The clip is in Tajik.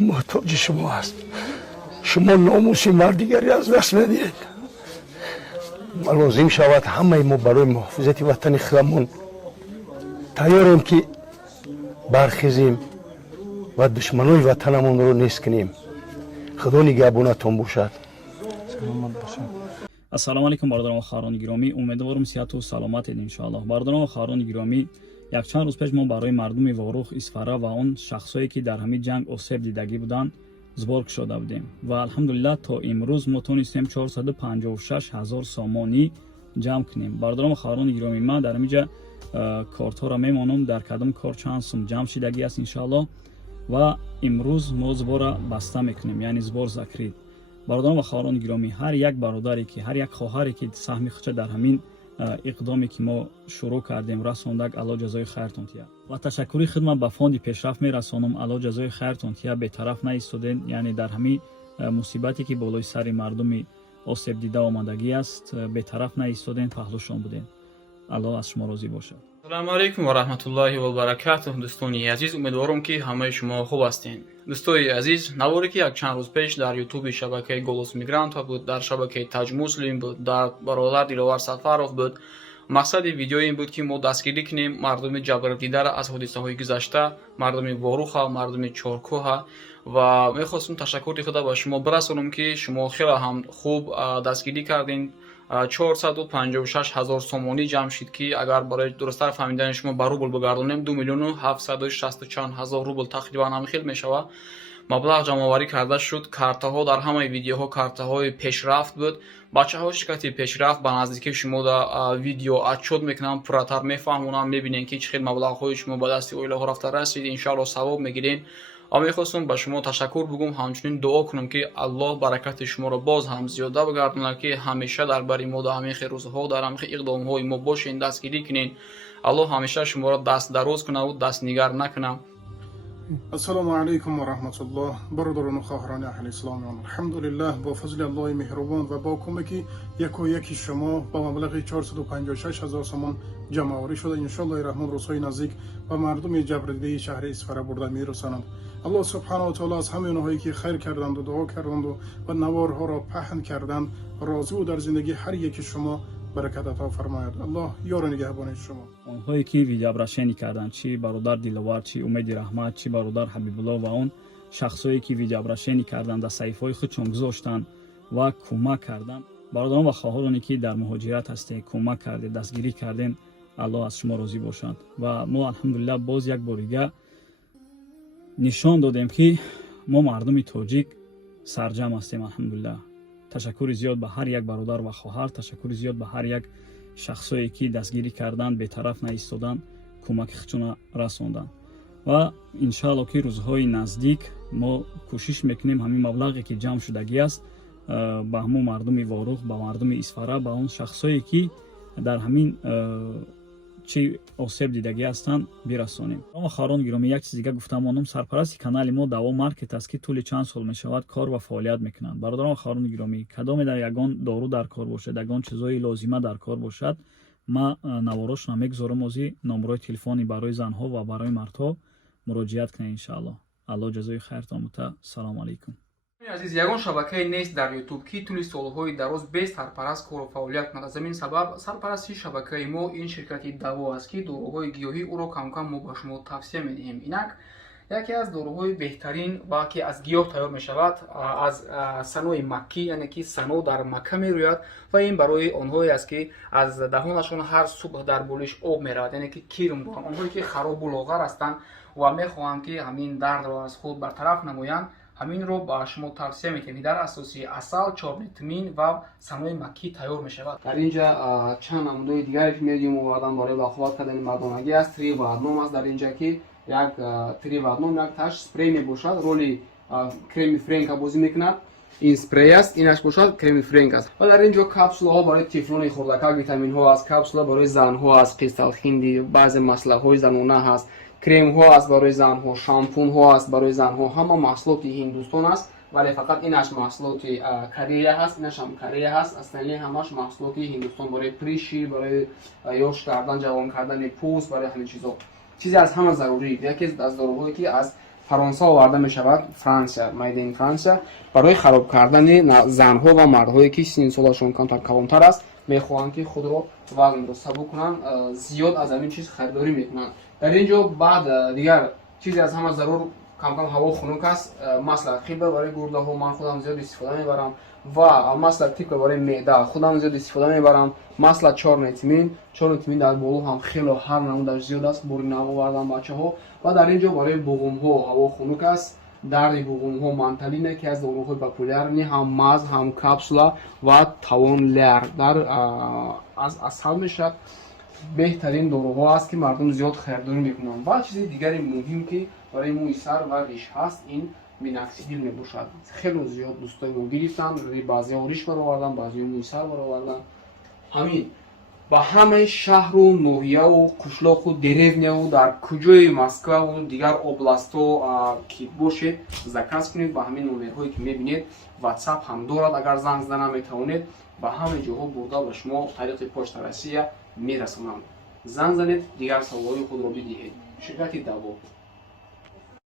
محتاج شما است. شما ناموس مردیگری از دست ندید. لازم شود همه ما برای محافظت وطن خودمون تیاریم که برخیزیم و دشمنای وطنمون رو نیست کنیم. خدا نگهبانتون باشد. ассалому алайкум бародарон ва хаҳрони гиромӣ, умедворам сиҳату саломатед иншоаллоҳ. бародарон ва хаҳрони гиромӣ, якчанд рӯз пеш мо барои мардуми ворух Исфара ва он шахсое ки дар ҳамин ҷанг осеб дидагӣ буданд збор кушода будем ва алҳамдулиллаҳ то имрӯз мо тонистем 456 000 сомонӣ ҷамъ кунем. бародарон ва хаҳрони гиромӣ, ман дар ҳаминҷа кортҳоро мемонам дар кадом кор чанд сум ҷамъ шидагӣ аст иншоаллоҳ ва имрӯз мо збора баста мекунем, яъне збор закрит. бародарон ва хаҳрони гиромӣ, ҳар як бародаре ки ҳар як хоҳаре ки саҳми худша дар ҳамин иқдоме ки мо шурӯъ кардем расондак, алло ҷазои хайртон тия ва ташаккури хидмат ба фонди пешрафт мерасонам. алло ҷазои хайртон тия, бетараф наистоден, яъне дар ҳамин мусибате ки болои сари мардуми осебдида омадагӣ аст, бетараф наистоден, паҳлӯшон будем. алло аз шумо розӣ бошад. Ассалому алейкум ва раҳматуллоҳи ва баракатуҳ. Дӯстони азиз, умедворам ки ҳамаи шумо хуб ҳастед. дӯстои азиз, наворе ки якчанд рӯз пеш дар ютуби шабакаи Голос Мигрантҳо буд, дар шабакаи Таҷ Муслим буд, дар бародар Диловар Сафаров буд. мақсади видео ин буд ки мо дастгирӣ кунем мардуми ҷабрдидаро аз ҳодисаҳои гузашта, мардуми воруха, мардуми чоркӯҳа ва мехостам ташаккури худа ба шумо бирасонам ки шумо хеле ҳам хуб дастгирӣ кардин. 456 000 сомонӣ ҷамъ шид ки агар барои дурусттар фаҳмидани шумо ба рубл бигардонем 2 миллиону 764 000 рубл тақрибан ҳамин хел мешавад. маблағ ҷамъоварӣ карда шуд. картаҳо дар ҳамаи видеоҳо картаҳои пешрафт буд. бачаҳо ширкати пешрафт ба наздикии шумо дар видео отчёт мекунанд, пурратар мефаҳмонанд, мебинем ки чӣ хел маблағҳои шумо ба дасти оилаҳо рафта расид, иншоаллоҳ савоб мегирем. ва мехостам ба шумо ташаккур бигӯм, ҳамчунин дуо кунам ки аллоҳ баракати шуморо боз ҳам зиёда бигардонад, ки ҳамеша дар бари мо дар ҳамин хел рӯзҳо, дар ҳамин хел иқдомҳои мо бошен, дастгирӣ кунен. аллоҳ ҳамеша шуморо даст дароз кунаву дастнигар накунад. السلام علیکم و رحمت الله. برادران و خواهران اهل اسلام، الحمدلله با فضل الله مهربان و با کمکی یک و یکی شما با مبلغ 456 000 سومان جمع آوری شده ان شاء الله الرحمن روزهای نزدیک و مردم جبردیده شهر اسفره برده میرسانند. الله سبحانه و تعالی از همه اونهایی که خیر کردند و دعا کردند و نوارها را پهن کردند راضی و در زندگی هر یکی شما برکت عطا فرماید. الله یار نگهبان شما. онҳое ки видеообрашенӣ карданд, чӣ бародар Диловар, чӣ Умеди Раҳмат, чӣ бародар Ҳабибулло ва он шахсое ки видеообрашенӣ карданд, дар саҳифаҳои худшон гузоштанд ва кӯмак карданд. бародарон ва хоҳароне ки дар муҳоҷират ҳастед, кӯмак кардед, дастгирӣ кардем, аллоҳ аз шумо розӣ бошад. ва мо алҳамдулиллаҳ боз як бор дига нишон додем ки мо мардуми тоҷик сарҷам ҳастем. алҳамдулиллаҳ ташаккури зиёд ба ҳар як бародар ва хоҳар, ташаккури зиёд ба ҳар як шахсое ки дастгирӣ карданд, бетараф наистоданд, кӯмаки худшона расонданд. ва иншоаллоҳ ки рӯзҳои наздик мо кӯшиш мекунем ҳамин маблағе ки ҷамъ шудагӣ аст ба ҳамон мардуми ворух, ба мардуми Исфара, ба он шахсое ки дар ҳамин чӣ осеб дидагӣ ҳастанд бирасонем. хаҳрони гиромӣ, як чиз дига гуфта монам, сарпарасти канали мо Даво маркет аст ки тӯли чанд сол мешавад кор ва фаъолият мекунанд. бародарон ва хаҳрони гиромӣ, кадоме ягон дору дар кор бошад, ягон чизои лозима дар кор бошад, ман наворошона мегузорам озӣ номерои телефони барои занҳо ва барои мардҳо муроҷиат кунед иншоаллоҳ. аллоҳ ҷазои хайртон бута. салому алайкум. азиз, ягон шабакае нест дар ютуб ки тӯли солҳои дароз бе сарпараст кору фаъолият кунад. аз ҳамин сабаб сарпарасти шабакаи мо ин ширкати Даво аст ки доруҳои гиёҳӣ ӯро камкам мо ба шумо тавсия медиҳем. инак яке аз доруҳои беҳтарин ва ки аз гиёҳ тайёр мешавад аз санои маккӣ, яъне ки сано дар макка мерӯяд ва ин барои онҳое аст ки аз даҳонашон ҳар субҳ дар болиш об меравад, яъне ки кирм доранд, онҳое ки харобу лоғар ҳастанд ва мехоҳанд ки ҳамин дардро аз худ бартараф намоянд. ҳаминро ба шумо тавсия мекунем ки дар асоси асал, чорнитмин ва санои маккӣ тайёр мешавад. дар инҷа чанд намудаи дигари медиум овардан барои бақувват кардани мардонагӣ аст. 3 в 1 аст дар инҷа ки як 3 в 1 як таш спрей мебошад, роли креми френка бозӣ мекунад. ин спрей аст, инаш бошад креми френк аст. ва дар инҷо капсулаҳо барои тифлони хурдакак витаминҳо аст, капсула барои занҳо аст, қисталхинди, баъзе маслаҳҳои занона ҳаст, кремҳо аст барои занҳо, шампунҳо аст барои занҳо. ҳама маҳсулоти ҳиндустон аст, вале фақат инаш маҳсулоти Корея ҳаст, инашам Корея ҳаст. астани ҳамаш маҳсулоти ҳиндустон барои приши, барои ёш кардан, ҷавон кардани пӯст, барои ҳамин чизо. чизе аз ҳама зарурӣ, яке аз доруҳое ки аз фаронса оварда мешавад, Франсия, made in Франсия, барои хароб кардани занҳо ва мардҳое ки синни солашон камтар калонтар аст, мехоҳанд ки худро вазнро сабук кунанд, зиёд аз ҳамин чиз харидорӣ мекунанд. Дар ин ҷо баъд дигар чизе аз ҳама зарур, камкам ҳаво хунук аст, масла қибла барои гурдаҳо ман худам зиёд истифода мебарам ва масла типа барои меъда худам зиёд истифода мебарам. Масла чорнитмин дар боло ҳам хело ҳар намудаш зиёд аст, бори нав овардан бачаҳо. Ва дар ин ҷо барои буғумҳо ҳаво хунук аст, дарди буғумҳо манталин яке аз доруҳои популярни ҳам маз, ҳам капсула ва тавон лер дар аз асал мешавад. беҳтарин доруҳо аст ки мардум зиёд харидорӣ мекунанд. ва чизи дигари муҳим ки барои мӯи сар ва риш ҳаст, ин миноксидил мебошад. хело зиёд дӯстои мо гирифтанд, баъзеҳо риш баровардан, баъзеҳо мӯи сар баровардан. ҳамин ба ҳамаи шаҳру ноҳияву қишлоқу деревняу дар куҷои Москваву дигар областҳо ки бошед, заказ кунед ба ҳамин номерҳое ки мебинед. WhatsApp ҳам дорад, агар занг зада наметавонед, ба ҳамаи ҷоҳо бурда ба шумо тариқи почта Россия мерасонанд. занг занед, дигар саволҳои худро бидиҳед. ширкати Даво.